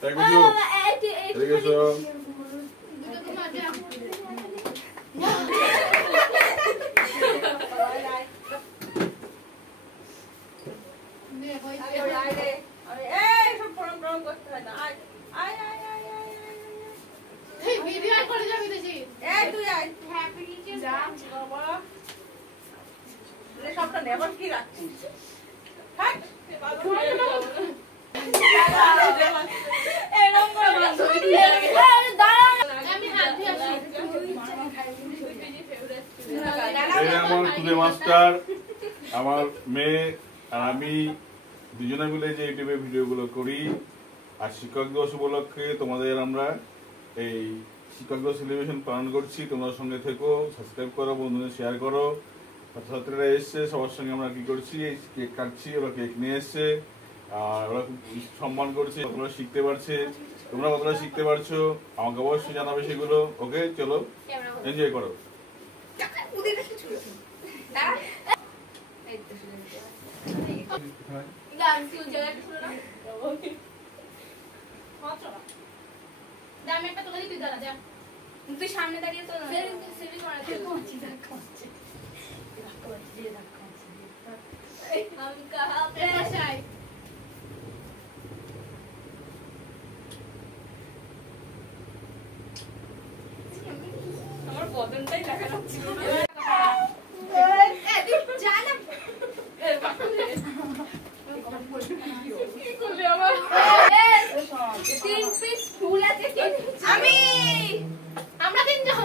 তাই বুঝো ঠিক আছে সবটা নেবার কি রাখছিস মাস্টার আমার মেয়ে আর আমি দুজনে মিলে যে ইউটিউবে ভিডিওগুলো করি আর শিক্ষক দিবস উপলক্ষে তোমাদের আমরা এই শিক্ষক দিবস সেলিব্রেশন পালন করছি। তোমাদের সঙ্গে থেকো, সাবস্ক্রাইব করো, বন্ধুদের শেয়ার করো। ছাত্রছাত্রীরা এসছে, সবার সঙ্গে আমরা কি করছি, কেক কাটছি, ওরা কেক নিয়ে এসছে আর ওরা খুব সম্মান করছে, তোমরা শিখতে পারছে, তোমরা কতটা শিখতে পারছো আমাকে অবশ্যই জানাবে সেগুলো। ওকে চলো এনজয় করো। তুই সামনে দাঁড়িয়ে তো আমার বদনটাই দেখা যাচ্ছিল আমরা তিনজন